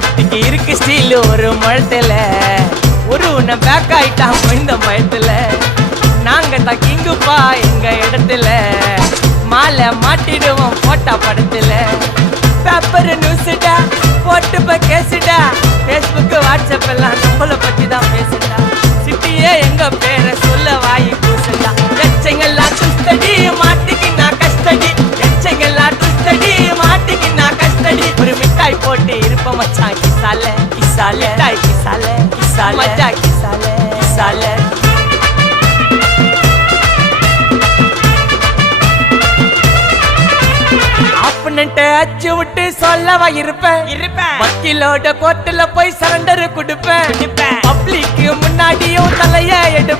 சேஃப்டிக்கு இருக்கு ஸ்டீல் ஒரு முழத்துல ஒரு உன்னை பேக் ஆயிட்டான் இந்த பயத்துல நாங்க தான் கிங்குப்பா எங்க இடத்துல மாலை மாட்டிடுவோம் போட்டா படத்துல பேப்பர் நியூஸ்டா போட்டு கேசுடா ஃபேஸ்புக் வாட்ஸ்அப் எல்லாம் நம்மளை பத்தி தான் பேசுடா சிட்டியே எங்க பேரை சொல்ல வாய் பூசுடா எச்சங்கெல்லாம் துஸ்தடி மாட்டிக்கினா கஸ்டடி எச்சங்கெல்லாம் துஸ்தடி மாட்டிக்கினா கஸ்டடி ஒரு மிட்டாய் போட்டு இருப்ப மச்சான் கிசால கிசால மிட்டாய் கிசால கிசால மச்சா கிசால கிசால அச்சு விட்டு சொல்லவா இருப்பேன் வக்கீலோட கோர்ட்டுல போய் சரண்டர் கொடுப்பேன் பப்ளிக்கு முன்னாடியும் தலைய எடுப்பேன்